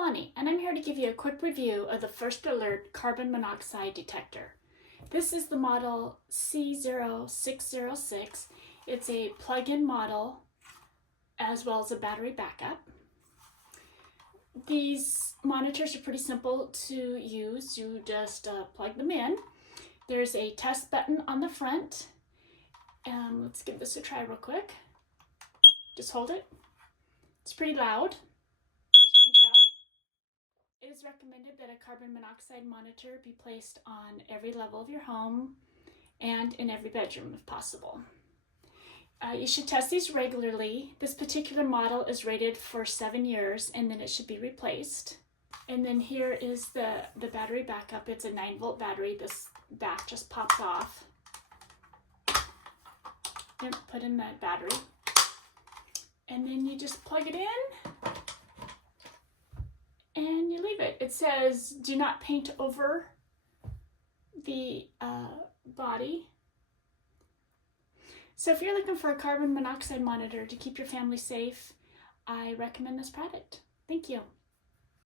Lonnie, and I'm here to give you a quick review of the First Alert carbon monoxide detector. This is the model C0606. It's a plug-in model as well as a battery backup. These monitors are pretty simple to use. You just plug them in. There's a test button on the front. Let's give this a try real quick. Just hold it. It's pretty loud. It is recommended that a carbon monoxide monitor be placed on every level of your home and in every bedroom if possible. You should test these regularly. This particular model is rated for 7 years and then it should be replaced. And then here is the battery backup. It's a 9-volt battery. This back just pops off. And put in that battery. And then you just plug it in. And you leave it. It says, do not paint over the body. So if you're looking for a carbon monoxide monitor to keep your family safe, I recommend this product. Thank you.